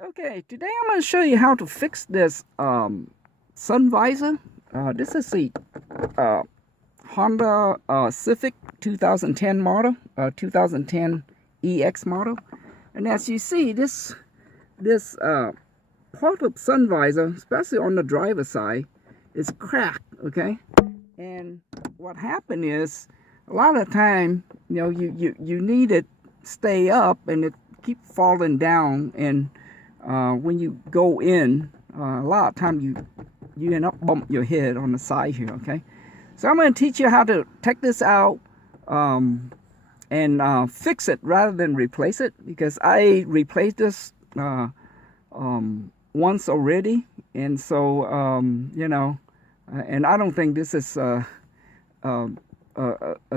Okay, today I'm going to show you how to fix this sun visor. This is the Honda Civic 2010 model, 2010 EX model. And as you see, this part of sun visor, especially on the driver's side, is cracked, okay? And what happened is, a lot of time, you need it stay up and it keep falling down, and when you go in, a lot of time you end up bump your head on the side here, okay? So I'm going to teach you how to take this out and fix it rather than replace it, because I replaced this once already, and so and I don't think this is a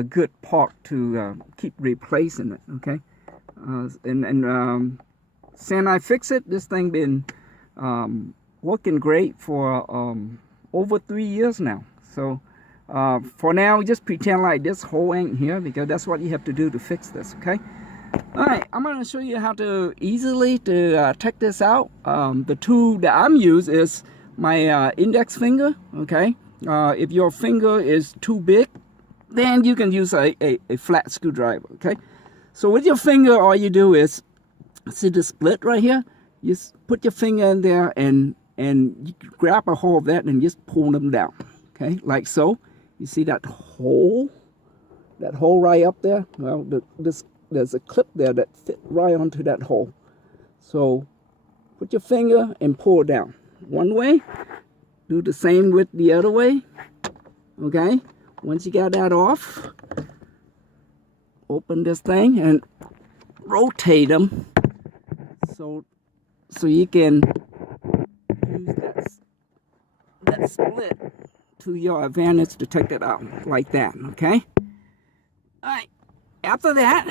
good part to keep replacing it, okay? Since I fixed it, this thing been working great for over 3 years now. So for now, just pretend like this hole ain't here, because that's what you have to do to fix this, okay? All right, I'm going to show you how to easily take this out. The tool that I'm using is my index finger, okay? If your finger is too big, then you can use a flat screwdriver, okay? So with your finger, all you do is, see the split right here? You just put your finger in there and you grab a hold of that and just pull them down, okay? Like so. You see that hole? That hole right up there? Well, there's a clip there that fit right onto that hole. So put your finger and pull down. One way. Do the same with the other way, okay? Once you got that off, open this thing and rotate them so you can use that split to your advantage to take it out like that, okay? All right, after that,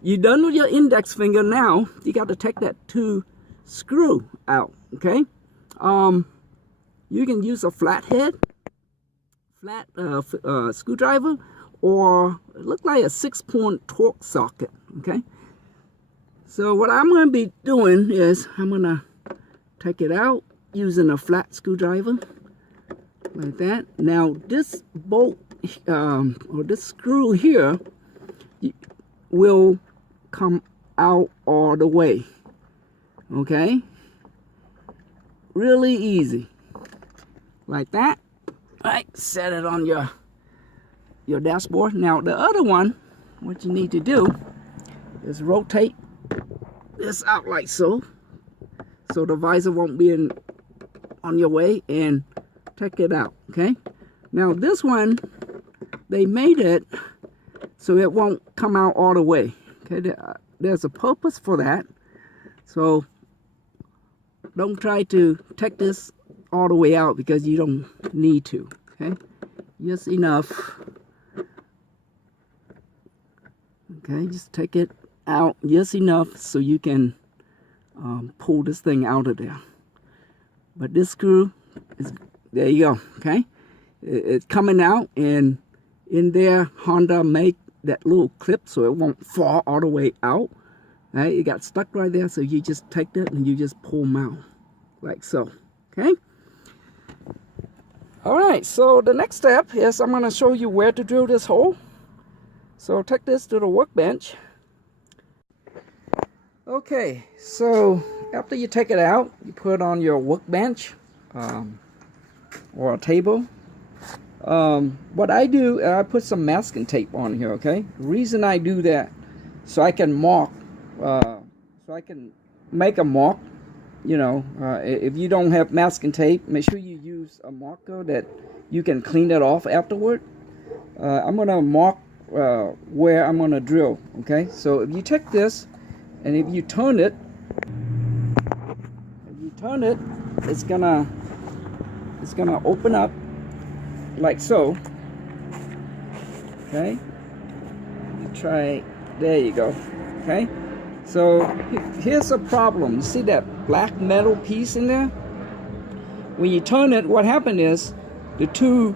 you're done with your index finger. Now you got to take that screw out, okay? You can use a flat screwdriver, or it looks like a 6-point torque socket, okay? So what I'm going to be doing is I'm going to take it out using a flat screwdriver like that. Now this bolt or this screw here will come out all the way, okay? Really easy, like that. All right, set it on your dashboard. Now the other one, what you need to do is rotate this out like so the visor won't be on your way, and take it out, okay? Now this one, they made it so it won't come out all the way, okay? There's a purpose for that, so don't try to take this all the way out, because you don't need to, okay? Just enough. Okay, just take it out just enough so you can pull this thing out of there. But this screw is, there you go, okay? It's coming out, and in there Honda make that little clip so it won't fall all the way out. Right? It got stuck right there, so you just take that and you just pull them out like so, okay? All right, so the next step is I'm going to show you where to drill this hole. So take this to the workbench. Okay, so after you take it out, you put it on your workbench or a table. What I do, I put some masking tape on here, okay? The reason I do that, so I can mark, so I can make a mark. If you don't have masking tape, make sure you use a marker that you can clean it off afterward. I'm going to mark where I'm going to drill, okay? So if you take this and if you turn it, it's gonna open up like so, okay? Try, there you go, okay? So here's a problem. You see that black metal piece in there? When you turn it, what happened is the two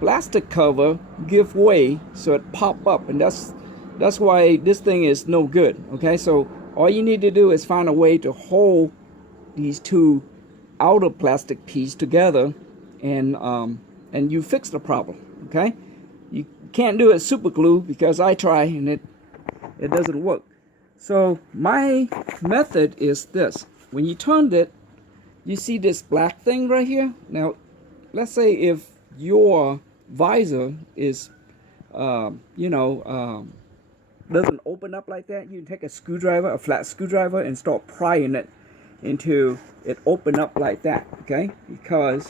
plastic cover give way, so it pop up, and that's why this thing is no good, okay? So all you need to do is find a way to hold these two outer plastic pieces together, and you fix the problem. Okay, you can't do it super glue because I try and it doesn't work. So my method is this: when you turned it, you see this black thing right here. Now let's say if your visor is doesn't open up like that, you take a screwdriver, a flat screwdriver, and start prying it until it open up like that. Okay, because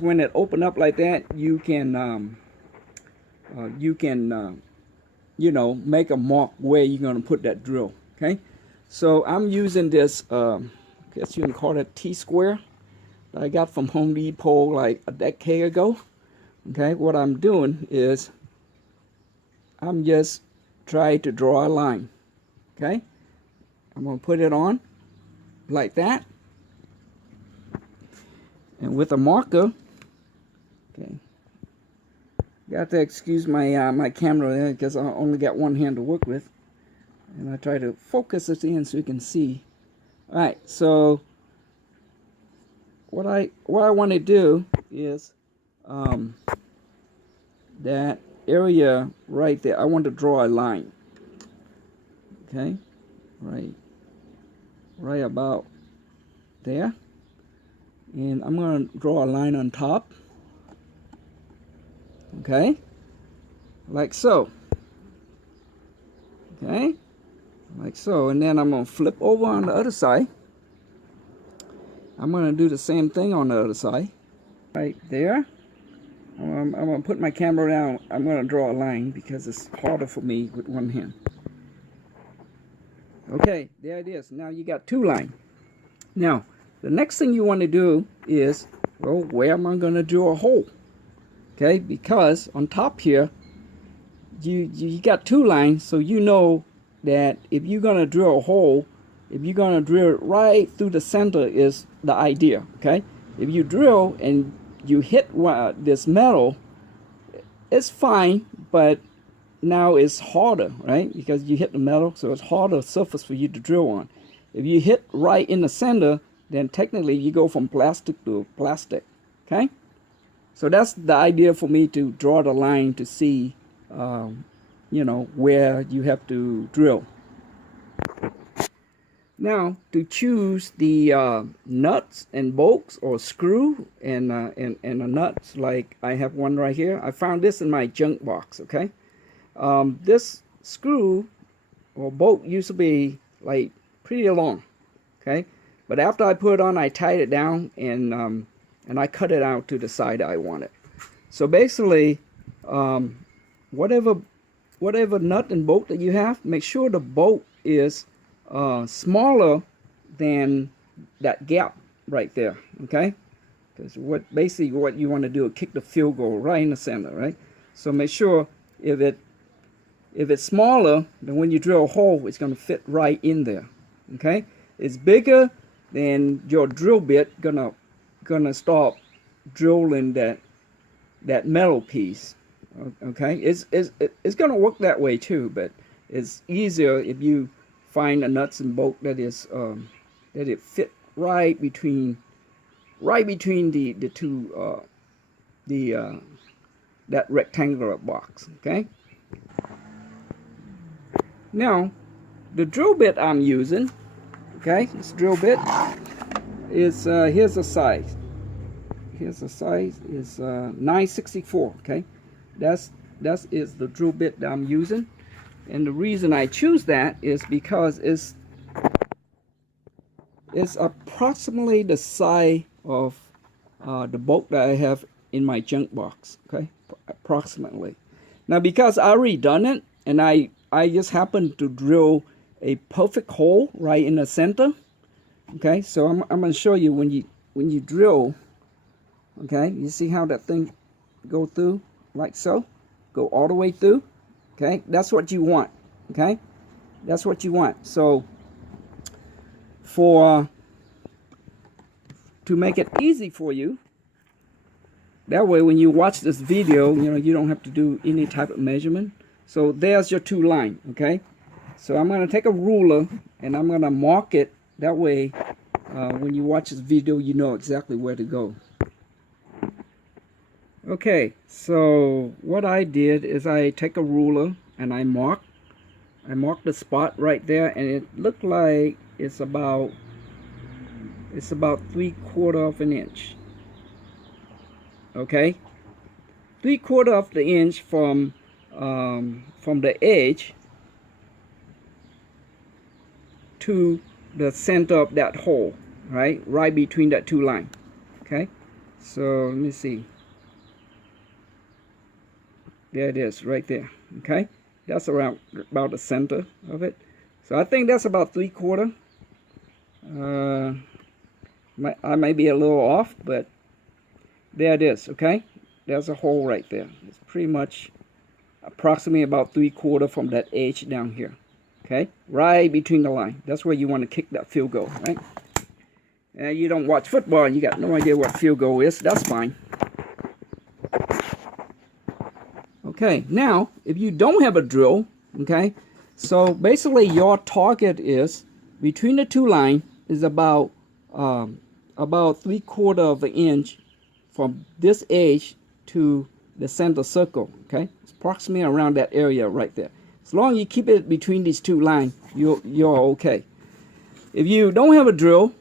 when it open up like that, you can make a mark where you're going to put that drill. Okay, so I'm using this I guess you can call it T-square that I got from Home Depot like a decade ago. Okay, what I'm doing is I'm just trying to draw a line. Okay, I'm going to put it on like that, and with a marker. Okay, got to excuse my my camera there because I only got one hand to work with, and I try to focus it in so you can see. All right, so what I want to do is that area right there, I want to draw a line. Okay, right about there, and I'm going to draw a line on top. Okay, like so. Okay, like so, and then I'm going to flip over on the other side. I'm going to do the same thing on the other side. Right there. I'm going to put my camera down. I'm going to draw a line because it's harder for me with one hand. Okay, there it is. Now you got two lines. Now, the next thing you want to do is, well, where am I going to drill a hole? Okay, because on top here, you got two lines, so you know that if you're going to drill a hole, if you're going to drill it right through the center is the idea. Okay, if you drill and you hit this metal, it's fine, but now it's harder, right? Because you hit the metal, so it's harder surface for you to drill on. If you hit right in the center, then technically you go from plastic to plastic. Okay, so that's the idea for me to draw the line to see where you have to drill. Now, to choose the nuts and bolts or screw and the nuts, like I have one right here. I found this in my junk box. Okay, this screw or bolt used to be like pretty long. Okay, but after I put it on, I tied it down and I cut it out to the side I wanted. So basically, whatever nut and bolt that you have, make sure the bolt is smaller than that gap right there. Okay, because basically what you want to do is kick the field goal right in the center, right? So make sure if it's smaller, then when you drill a hole, it's going to fit right in there. Okay, it's bigger, then your drill bit gonna start drilling that metal piece. Okay, it's gonna work that way too, but it's easier if you find a nuts and bolt that is that it fit right between the two that rectangular box. Okay, now the drill bit I'm using, okay, this drill bit is here's the size. Here's the size is 9/64. Okay, that is the drill bit that I'm using. And the reason I choose that is because it's approximately the size of the bolt that I have in my junk box. Okay, approximately. Now because I already done it, and I just happened to drill a perfect hole right in the center. Okay, so I'm going to show you when you drill. Okay, you see how that thing go through like so, go all the way through. Okay, that's what you want. Okay, that's what you want. So to make it easy for you, that way when you watch this video, you don't have to do any type of measurement. So there's your two line. Okay, So I'm going to take a ruler and I'm going to mark it. That way, when you watch this video, you know exactly where to go. Okay, so what I did is I take a ruler and I mark the spot right there, and it looked like it's about 3/4 of an inch. Okay, 3/4 of the inch from the edge to the center of that hole, right between that two lines. Okay, so let me see. There it is, right there. Okay, that's around about the center of it. So I think that's about 3/4. I may be a little off, but there it is. Okay, there's a hole right there. It's pretty much approximately about 3/4 from that edge down here. Okay, right between the line. That's where you want to kick that field goal, right? And you don't watch football and you got no idea what field goal is. That's fine. Okay, now if you don't have a drill, okay, so basically your target is between the two lines is about 3/4 of an inch from this edge to the center circle. Okay, it's approximately around that area right there. As long as you keep it between these two lines, you're okay. If you don't have a drill,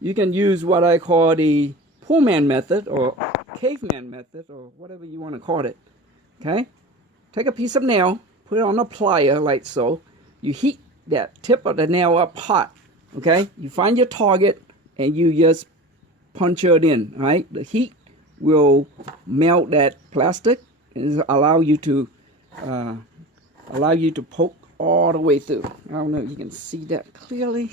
you can use what I call the poor man method or caveman method or whatever you want to call it. Okay, take a piece of nail, put it on a plier like so. You heat that tip of the nail up hot. Okay, you find your target and you just punch it in. Right, the heat will melt that plastic and allow you to poke all the way through. I don't know if you can see that clearly.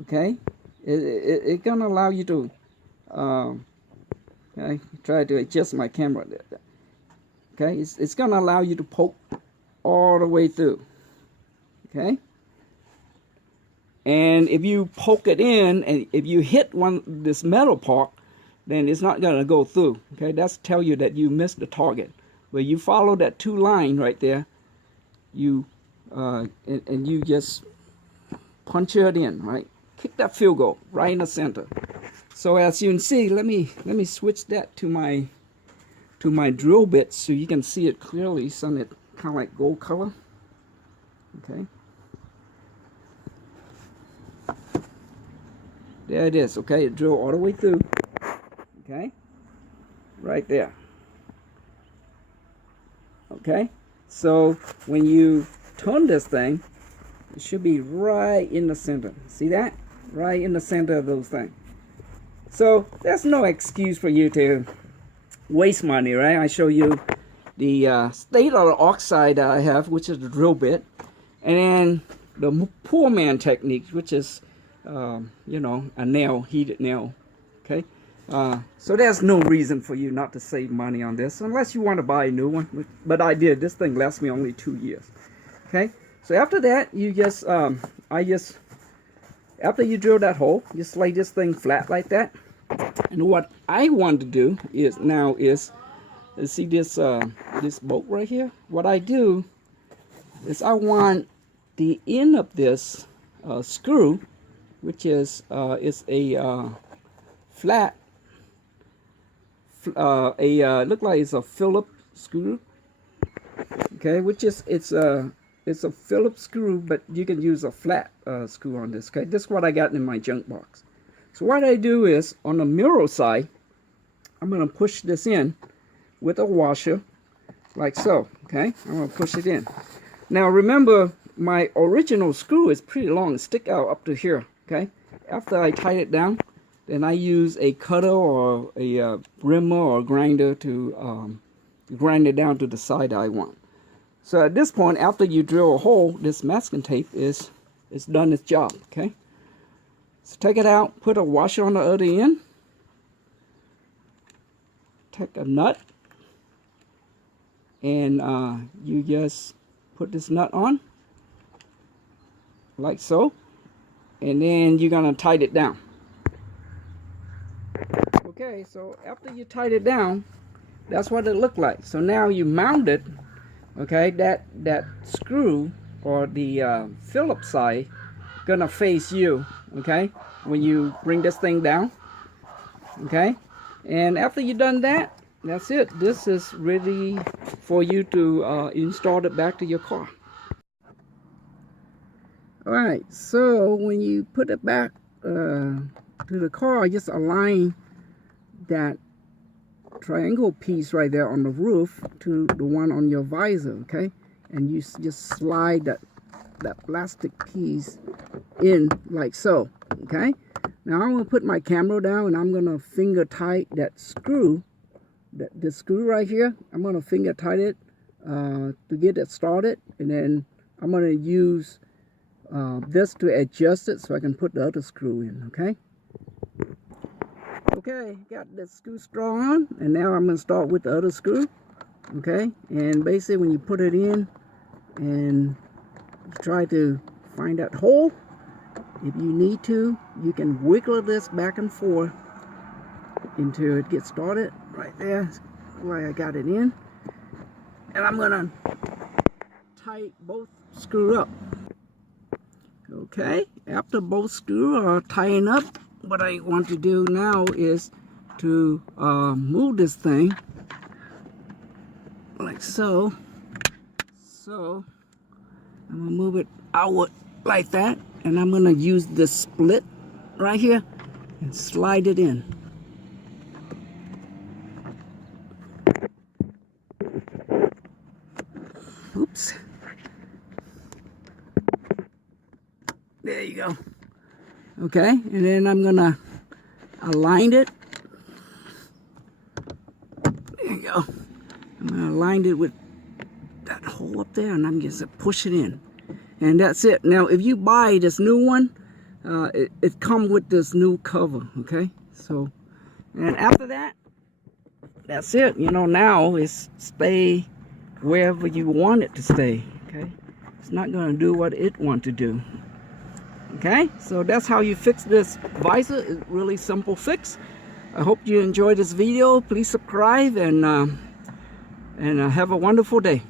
Okay, it's gonna allow you to. Okay, try to adjust my camera there. Okay, it's gonna allow you to poke all the way through. Okay, and if you poke it in and if you hit this metal part, then it's not gonna go through. Okay, that's tell you that you missed the target. Where you follow that two line right there, you and you just punch it in, right? Kick that field goal right in the center. So as you can see, let me switch that to my drill bit so you can see it clearly. It's on it kind of like gold color. Okay. There it is. Okay, it drill all the way through. Okay, right there. Okay, so when you turn this thing, it should be right in the center. See that? Right in the center of those things. So there's no excuse for you to waste money, right? I show you the state-of-the-art oxide that I have, which is the drill bit, and then the poor man technique, which is, you know, a nail, heated nail. Okay, so there's no reason for you not to save money on this, unless you want to buy a new one. But I did. This thing lasts me only 2 years. Okay, so after that, you just, after you drill that hole, just lay this thing flat like that. And what I want to do is see this this bolt right here. What I do is I want the end of this screw, which is a flat, look like it's a Phillips screw. Okay, which is it's a Phillips screw, but you can use a flat screw on this. Okay, this is what I got in my junk box. So what I do is, on the mirror side, I'm going to push this in with a washer, like so. Okay, I'm going to push it in. Now remember, my original screw is pretty long, stick out up to here. Okay, after I tighten it down, then I use a cutter or a brimmer or grinder to grind it down to the side I want. So at this point, after you drill a hole, this masking tape is done its job. Okay, so take it out, put a washer on the other end, take a nut, and you just put this nut on like so, and then you're gonna tighten it down. Okay, so after you tighten it down, that's what it looked like. So now you mount it, okay, that screw or the Phillips side gonna face you, okay, when you bring this thing down, okay. And after you've done that, that's it. This is ready for you to install it back to your car. Alright, so when you put it back to the car, just align that triangle piece right there on the roof to the one on your visor, okay? And you just slide that plastic piece in like so, okay? Now I'm going to put my camera down and I'm going to finger tight that screw, the screw right here. I'm going to finger tight it to get it started, and then I'm going to use this to adjust it so I can put the other screw in, okay? Okay, got the screw straw on, and now I'm going to start with the other screw, okay? And basically when you put it in and you try to find that hole, if you need to, you can wiggle this back and forth until it gets started. Right there, where I got it in. And I'm going to tighten both screws up. Okay, after both screws are tightened up, what I want to do now is to move this thing like so. So I'm gonna move it outward like that, and I'm gonna use this split right here and slide it in. Oops. There you go. Okay, and then I'm gonna align it. There you go. I'm gonna align it with that hole up there, and I'm just gonna push it in. And that's it. Now, if you buy this new one, it comes with this new cover, okay? So, and after that, that's it. You know, now it's stay wherever you want it to stay, okay? It's not gonna do what it wants to do. Okay, so that's how you fix this visor. It's really simple fix. I hope you enjoyed this video. Please subscribe and have a wonderful day.